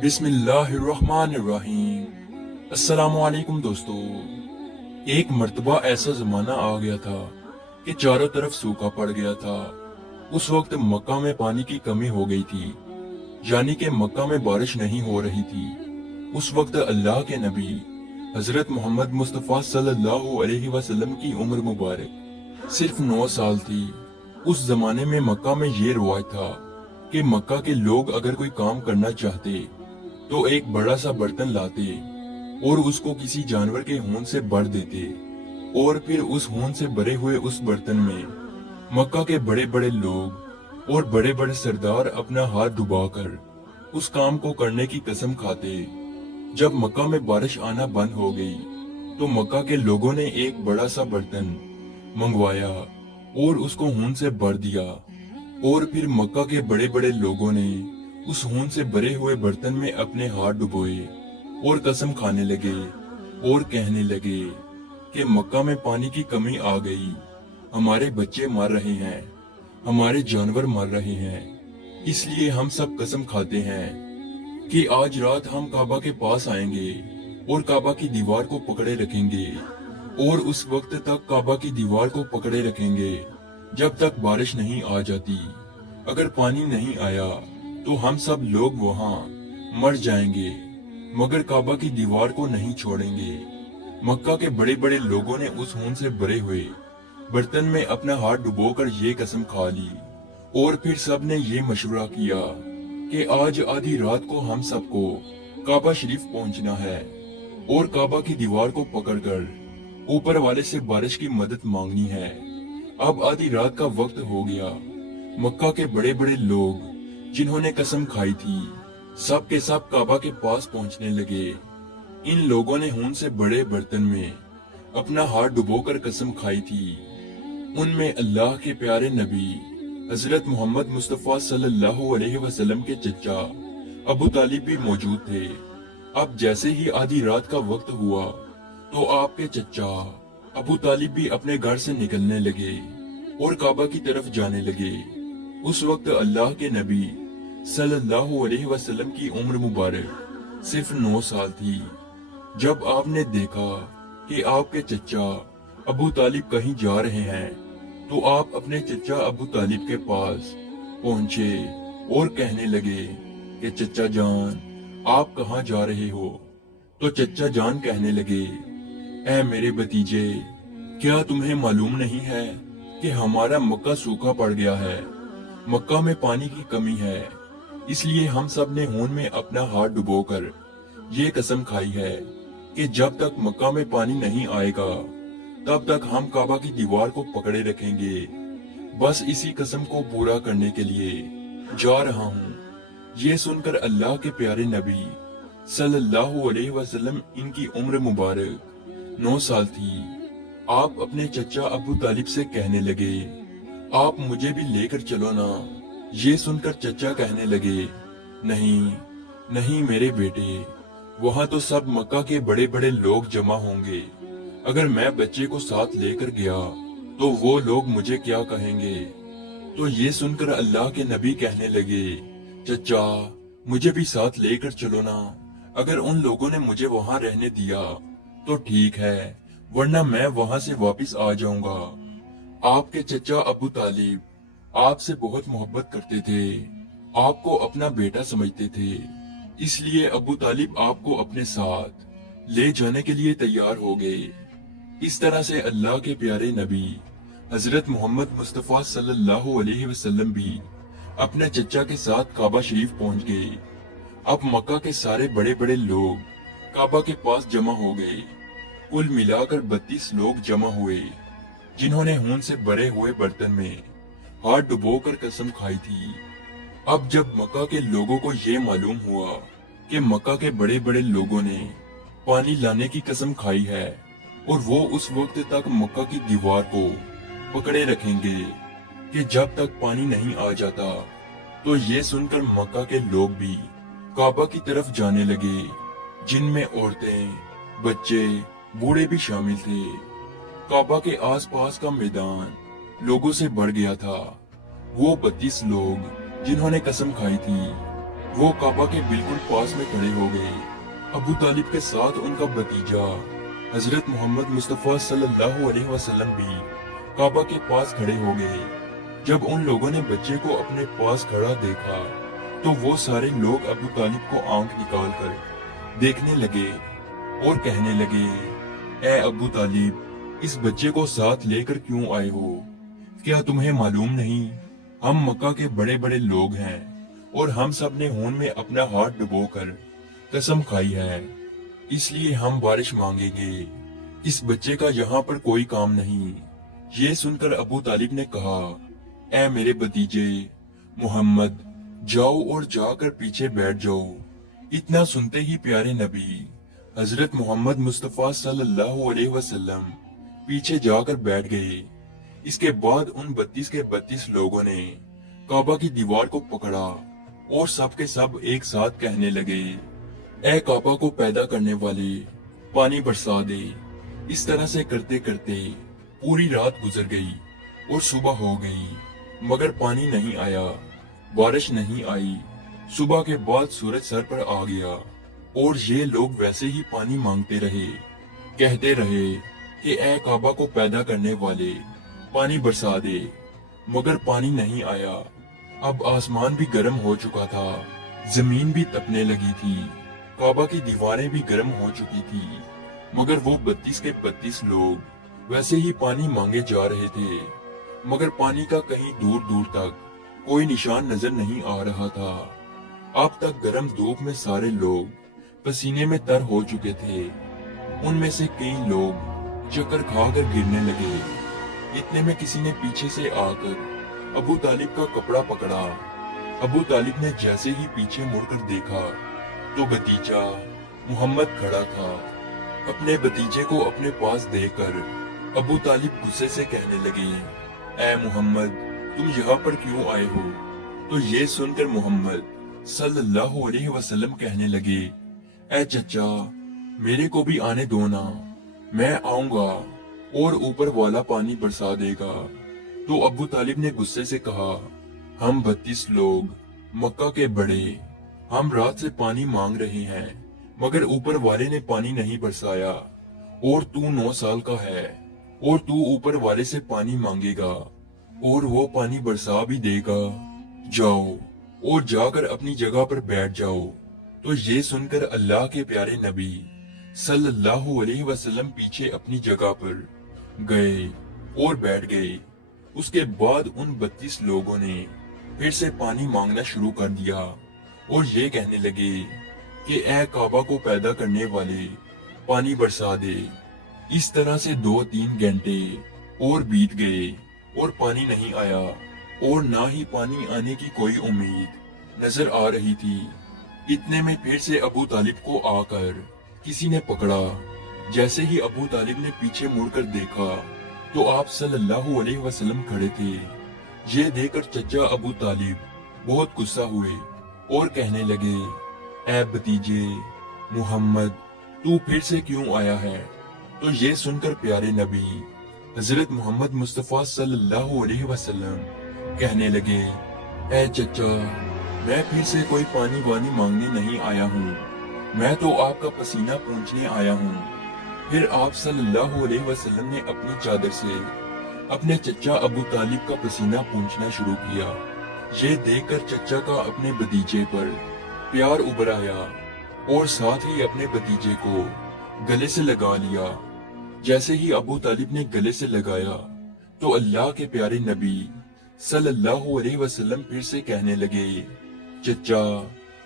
बिस्मिल्लाहिर्रहमानिर्रहीम। अस्सलामुअलैकुम दोस्तों। एक मर्तबा ऐसा जमाना आ गया था कि चारों तरफ सूखा पड़ गया था। उस वक्त मक्का में पानी की कमी हो गई थी, यानी कि मक्का में बारिश नहीं हो रही थी। उस वक्त अल्लाह के नबी हजरत मोहम्मद मुस्तफ़ा सल्लल्लाहु अलैहि वसल्लम की उम्र मुबारक सिर्फ 9 साल थी। उस जमाने में मक्का में ये रिवाज था कि मक्का के लोग अगर कोई काम करना चाहते तो एक बड़ा सा बर्तन लाते और उसको किसी जानवर के खून से भर देते, और फिर उस खून से भरे हुए उस बर्तन में मक्का के बड़े बड़े लोग और बड़े बड़े सरदार अपना हाथ डुबाकर उस काम को करने की कसम खाते। जब मक्का में बारिश आना बंद हो गई तो मक्का के लोगों ने एक बड़ा सा बर्तन मंगवाया और उसको खून से भर दिया, और फिर मक्का के बड़े बड़े लोगों ने उस खून से भरे हुए बर्तन में अपने हाथ डुबोए और कसम खाने लगे और कहने लगे कि मक्का में पानी की कमी आ गई, हमारे बच्चे मर रहे हैं, हमारे जानवर मर रहे हैं, इसलिए हम सब कसम खाते हैं कि आज रात हम काबा के पास आएंगे और काबा की दीवार को पकड़े रखेंगे, और उस वक्त तक काबा की दीवार को पकड़े रखेंगे जब तक बारिश नहीं आ जाती। अगर पानी नहीं आया तो हम सब लोग वहां मर जाएंगे, मगर काबा की दीवार को नहीं छोड़ेंगे। मक्का के बड़े बड़े लोगों ने उस खून से भरे हुए बर्तन में अपना हाथ डुबोकर ये कसम खा ली, और फिर सब ने ये मशवरा किया कि आज आधी रात को हम सबको काबा शरीफ पहुंचना है और काबा की दीवार को पकड़कर ऊपर वाले से बारिश की मदद मांगनी है। अब आधी रात का वक्त हो गया। मक्का के बड़े बड़े लोग जिन्होंने कसम खाई थी सब के सब काबा के पास पहुंचने लगे। इन लोगों ने खून से बड़े बर्तन में अपना हाथ डुबोकर कसम खाई थी। उनमें अल्लाह के प्यारे नबी हजरत मोहम्मद मुस्तफ़ा सल्लल्लाहु अलैहि वसल्लम के चचा अबू तालिब भी मौजूद थे। अब जैसे ही आधी रात का वक्त हुआ तो आपके चचा अबू तालिब भी अपने घर से निकलने लगे और काबा की तरफ जाने लगे। उस वक्त अल्लाह के नबी सल्लल्लाहु अलैहि वसल्लम की उम्र मुबारक सिर्फ 9 साल थी। जब आपने देखा कि आपके चचा अबू तालिब कहीं जा रहे हैं तो आप अपने चचा अबू तालिब के पास पहुंचे और कहने लगे कि चचा जान, आप कहाँ जा रहे हो? तो चचा जान कहने लगे, ऐ मेरे भतीजे, क्या तुम्हें मालूम नहीं है कि हमारा मक्का सूखा पड़ गया है, मक्का में पानी की कमी है, इसलिए हम सब ने खून में अपना हाथ डुबोकर ये कसम खाई है कि जब तक मक्का में पानी नहीं आएगा तब तक हम काबा की दीवार को पकड़े रखेंगे। बस इसी कसम को पूरा करने के लिए जा रहा हूँ। ये सुनकर अल्लाह के प्यारे नबी सल्लल्लाहु अलैहि वसल्लम, इनकी उम्र मुबारक 9 साल थी। आप अपने चचा अबू तालिब से कहने लगे, आप मुझे भी लेकर चलो ना। ये सुनकर चचा कहने लगे, नहीं नहीं मेरे बेटे, वहां तो सब मक्का के बड़े बड़े लोग जमा होंगे, अगर मैं बच्चे को साथ लेकर गया तो वो लोग मुझे क्या कहेंगे? तो ये सुनकर अल्लाह के नबी कहने लगे, चचा मुझे भी साथ लेकर चलो ना। अगर उन लोगों ने मुझे वहां रहने दिया तो ठीक है, वरना मैं वहां से वापस आ जाऊंगा। आपके चचा अबू तालिब आपसे बहुत मोहब्बत करते थे, आपको अपना बेटा समझते थे, इसलिए अबू तालिब आपको अपने साथ ले जाने के लिए तैयार हो गए। इस तरह से अल्लाह के प्यारे नबी हजरत मोहम्मद मुस्तफ़ा सल्लल्लाहु अलैहि वसल्लम भी अपने चचा के साथ काबा शरीफ पहुंच गए। अब मक्का के सारे बड़े बड़े लोग काबा के पास जमा हो गए। कुल मिलाकर 32 लोग जमा हुए जिन्होंने खून से भरे हुए बर्तन में हाथ डुबोकर कसम खाई थी। अब जब मक्का के लोगों को ये मालूम हुआ कि मक्का के बड़े बड़े लोगों ने पानी लाने की कसम खाई है और वो उस वक्त तक मक्का की दीवार को पकड़े रखेंगे कि जब तक पानी नहीं आ जाता, तो ये सुनकर मक्का के लोग भी काबा की तरफ जाने लगे, जिनमें औरतें, बच्चे, बूढ़े भी शामिल थे। काबा के आसपास का मैदान लोगों से भर गया था। वो 32 लोग जिन्होंने कसम खाई थी वो काबा के बिल्कुल पास में खड़े हो गए। अबू तालिब के साथ उनका भतीजा हजरत मोहम्मद मुस्तफ़ा सल्लल्लाहु अलैहि वसल्लम भी काबा के पास खड़े हो गए। जब उन लोगों ने बच्चे को अपने पास खड़ा देखा तो वो सारे लोग अबू तालिब को आंख निकाल कर देखने लगे और कहने लगे, ए अबू तालिब, इस बच्चे को साथ लेकर क्यों आए हो? क्या तुम्हें मालूम नहीं हम मक्का के बड़े बड़े लोग हैं और हम सब ने खून में अपना हाथ डुबोकर कसम खाई है, इसलिए हम बारिश मांगेंगे। इस बच्चे का यहाँ पर कोई काम नहीं। ये सुनकर अबू तालिब ने कहा, ए मेरे भतीजे मोहम्मद, जाओ और जाकर पीछे बैठ जाओ। इतना सुनते ही प्यारे नबी हजरत मोहम्मद मुस्तफ़ा सल्लल्लाहु अलैहि वसल्लम पीछे जाकर बैठ गए। इसके बाद उन 32 के 32 लोगों ने काबा की दीवार को पकड़ा और सब के सब एक साथ कहने लगे, ए काबा को पैदा करने वाले, पानी बरसा दे। इस तरह से करते करते पूरी रात गुजर गई और सुबह हो गई, मगर पानी नहीं आया, बारिश नहीं आई। सुबह के बाद सूरज सर पर आ गया और ये लोग वैसे ही पानी मांगते रहे, कहते रहे कि ए काबा को पैदा करने वाले, पानी बरसा दे, मगर पानी नहीं आया। अब आसमान भी गर्म हो चुका था, जमीन भी तपने लगी थी, काबा की दीवारें भी गर्म हो चुकी थी, मगर वो 32 के 32 लोग वैसे ही पानी मांगे जा रहे थे, मगर पानी का कहीं दूर दूर तक कोई निशान नजर नहीं आ रहा था। अब तक गर्म धूप में सारे लोग पसीने में तर हो चुके थे। उनमें से कई लोग चक्कर खाकर गिरने लगे। इतने में किसी ने पीछे से आकर अबू तालिब का कपड़ा पकड़ा। अबू तालिब ने जैसे ही पीछे मुड़कर देखा तो भतीजा मोहम्मद खड़ा था। अपने भतीजे को अपने पास देखकर अबू तालिब गुस्से से कहने लगे, ए मोहम्मद, तुम यहाँ पर क्यों आए हो? तो ये सुनकर मोहम्मद सल्लल्लाहु अलैहि वसल्लम कहने लगे, ए चचा, मेरे को भी आने दो ना, मैं आऊंगा और ऊपर वाला पानी बरसा देगा। तो अबू तालिब ने गुस्से से कहा, हम 32 लोग मक्का के बड़े, हम रात से पानी मांग रहे हैं, मगर ऊपर वाले ने पानी नहीं बरसाया, और तू 9 साल का है और तू ऊपर वाले से पानी मांगेगा और वो पानी बरसा भी देगा। जाओ और जाकर अपनी जगह पर बैठ जाओ। तो ये सुनकर अल्लाह के प्यारे नबी सल्लल्लाहु अलैहि वसल्लम पीछे अपनी जगह पर गए और बैठ गए। उसके बाद उन 32 लोगों ने फिर से पानी मांगना शुरू कर दिया और ये कहने लगे कि ए काबा को पैदा करने वाले, पानी बरसा दे। इस तरह से 2-3 घंटे और बीत गए और पानी नहीं आया और ना ही पानी आने की कोई उम्मीद नजर आ रही थी। इतने में फिर से अबू तालिब को आकर किसी ने पकड़ा। जैसे ही अबू तालिब ने पीछे मुड़कर देखा तो आप सल्लल्लाहु अलैहि वसल्लम खड़े थे। ये देखकर चचा अबू तालिब बहुत गुस्सा हुए और कहने लगे, ऐ भतीजे मुहम्मद, तू फिर से क्यों आया है? तो ये सुनकर प्यारे नबी हजरत मोहम्मद मुस्तफ़ा सल्लल्लाहु अलैहि वसल्लम कहने लगे, ऐ चचा, मैं फिर से कोई पानी वानी मांगने नहीं आया हूँ, मैं तो आपका पसीना पूंछने आया हूँ। फिर आप सल्लल्लाहु अलैहि वसल्लम ने अपनी चादर से अपने चचा अबू तालिब का पसीना पूंछना शुरू किया। ये देखकर चचा का अपने भतीजे पर प्यार उभर आया और साथ ही अपने भतीजे को गले से लगा लिया। जैसे ही अबू तालिब ने गले से लगाया तो अल्लाह के प्यारे नबी सल्लल्लाहु अलैहि वसल्लम फिर से कहने लगे, चचा,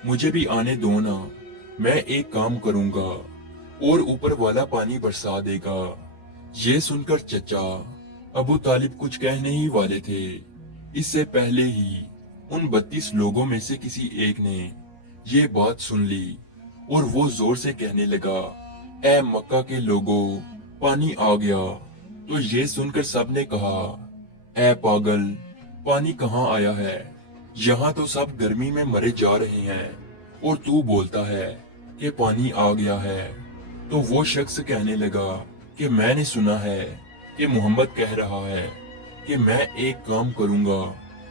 मुझे भी आने दो ना, मैं एक काम करूंगा और ऊपर वाला पानी बरसा देगा। ये सुनकर चचा अबू तालिब कुछ कहने ही वाले थे, इससे पहले ही उन 32 लोगों में से किसी एक ने ये बात सुन ली और वो जोर से कहने लगा, ऐ मक्का के लोगों, पानी आ गया। तो ये सुनकर सबने कहा, ऐ पागल, पानी कहाँ आया है? यहाँ तो सब गर्मी में मरे जा रहे हैं और तू बोलता है कि पानी आ गया है। तो वो शख्स कहने लगा कि मैंने सुना है कि मोहम्मद कह रहा है कि मैं एक काम करूंगा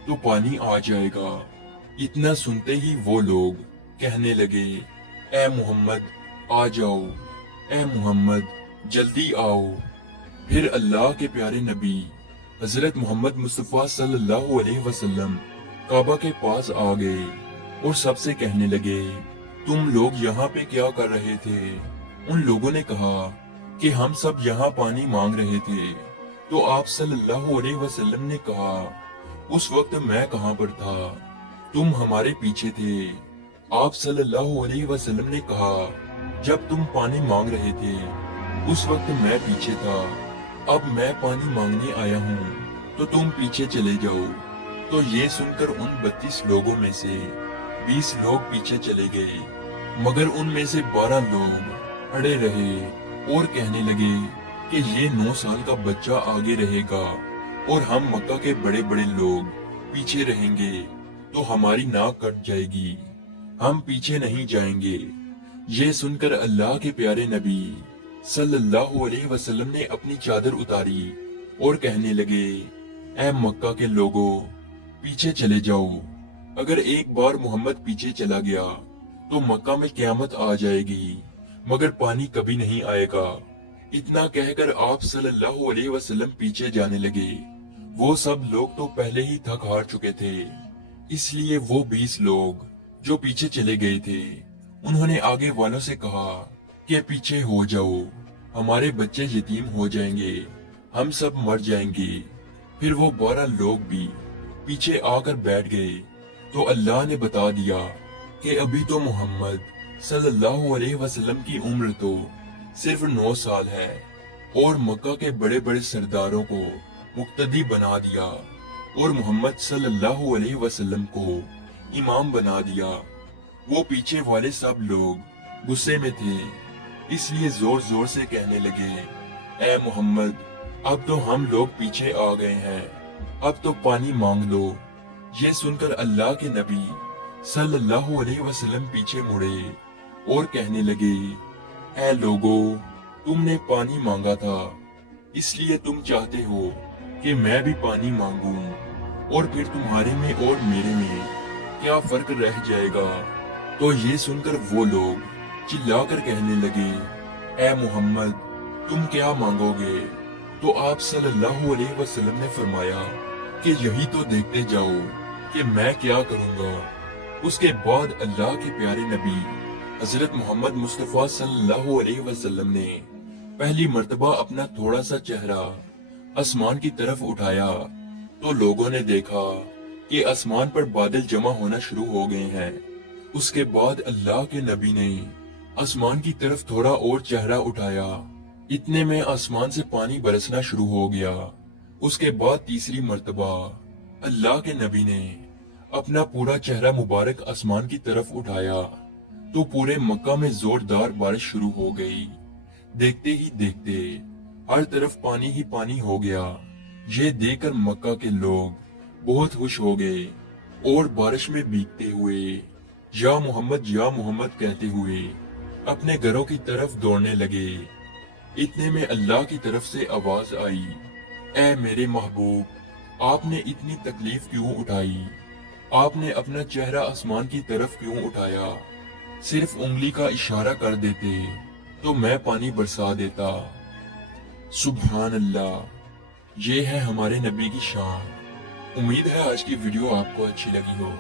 तो पानी आ जाएगा। इतना सुनते ही वो लोग कहने लगे, ए मोहम्मद आ जाओ, ए मोहम्मद जल्दी आओ। फिर अल्लाह के प्यारे नबी हजरत मोहम्मद मुस्तफ़ा सल्लल्लाहु अलैहि वसल्लम काबा के पास आ गए और सबसे कहने लगे, तुम लोग यहाँ पे क्या कर रहे थे? उन लोगों ने कहा कि हम सब यहाँ पानी मांग रहे थे। तो आप सल्लल्लाहु अलैहि वसल्लम ने कहा, उस वक्त मैं कहाँ पर था? तुम हमारे पीछे थे। आप सल्लल्लाहु अलैहि वसल्लम ने कहा, जब तुम पानी मांग रहे थे उस वक्त मैं पीछे था। अब मैं पानी मांगने आया हूँ तो तुम पीछे चले जाओ। तो ये सुनकर उन 32 लोगों में से 20 लोग पीछे चले गए, मगर उनमें से 12 लोग अड़े रहे और कहने लगे कि ये 9 साल का बच्चा आगे रहेगा और हम मक्का के बड़े बड़े लोग पीछे रहेंगे तो हमारी नाक कट जाएगी, हम पीछे नहीं जाएंगे। ये सुनकर अल्लाह के प्यारे नबी सल्लल्लाहु अलैहि वसल्लम ने अपनी चादर उतारी और कहने लगे, ऐ मक्का के लोगों, पीछे चले जाओ। अगर एक बार मोहम्मद पीछे चला गया तो मक्का में क़यामत आ जाएगी, मगर पानी कभी नहीं आएगा। इतना कहकर आप सल्लल्लाहु अलैहि वसल्लम पीछे जाने लगे। वो सब लोग तो पहले ही थक हार चुके थे, इसलिए वो 20 लोग जो पीछे चले गए थे उन्होंने आगे वालों से कहा कि पीछे हो जाओ, हमारे बच्चे यतीम हो जाएंगे, हम सब मर जाएंगे। फिर वो 12 लोग भी पीछे आकर बैठ गए। तो अल्लाह ने बता दिया कि अभी तो मोहम्मद सल्लल्लाहु अलैहि वसल्लम की उम्र तो सिर्फ 9 साल है और मक्का के बड़े बड़े सरदारों को मुक्तदी बना दिया और मोहम्मद सल्लल्लाहु अलैहि वसल्लम को इमाम बना दिया। वो पीछे वाले सब लोग गुस्से में थे, इसलिए जोर जोर से कहने लगे, ऐ मोहम्मद, अब तो हम लोग पीछे आ गए हैं, अब तो पानी मांग लो। ये सुनकर अल्लाह के नबी सल्लल्लाहु अलैहि वसल्लम पीछे मुड़े और कहने लगे, ऐ लोगों, तुमने पानी मांगा था, इसलिए तुम चाहते हो कि मैं भी पानी मांगूं, और फिर तुम्हारे में और मेरे में क्या फर्क रह जाएगा? तो ये सुनकर वो लोग चिल्लाकर कहने लगे, ऐ मोहम्मद, तुम क्या मांगोगे? तो आप सल्लल्लाहु अलैहि वसल्लम ने फरमाया कि यही तो देखते जाओ कि मैं क्या करूंगा। उसके बाद अल्लाह के प्यारे नबी हजरत मोहम्मद मुस्तफ़ा सल्लल्लाहु अलैहि वसल्लम ने पहली मर्तबा अपना थोड़ा सा चेहरा आसमान की तरफ उठाया तो लोगों ने देखा कि आसमान पर बादल जमा होना शुरू हो गए हैं। उसके बाद अल्लाह के नबी ने आसमान की तरफ थोड़ा और चेहरा उठाया, इतने में आसमान से पानी बरसना शुरू हो गया। उसके बाद तीसरी मर्तबा अल्लाह के नबी ने अपना पूरा चेहरा मुबारक आसमान की तरफ उठाया तो पूरे मक्का में जोरदार बारिश शुरू हो गई। देखते ही देखते हर तरफ पानी ही पानी हो गया। ये देखकर मक्का के लोग बहुत खुश हो गए और बारिश में भीगते हुए या मोहम्मद कहते हुए अपने घरों की तरफ दौड़ने लगे। इतने में अल्लाह की तरफ से आवाज आई, ऐ मेरे महबूब, आपने इतनी तकलीफ क्यों उठाई? आपने अपना चेहरा आसमान की तरफ क्यों उठाया? सिर्फ उंगली का इशारा कर देते तो मैं पानी बरसा देता। सुभान अल्लाह, ये है हमारे नबी की शान। उम्मीद है आज की वीडियो आपको अच्छी लगी हो,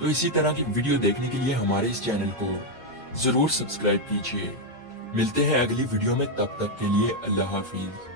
तो इसी तरह की वीडियो देखने के लिए हमारे इस चैनल को जरूर सब्सक्राइब कीजिए। मिलते हैं अगली वीडियो में, तब तक के लिए अल्लाह हाफिज।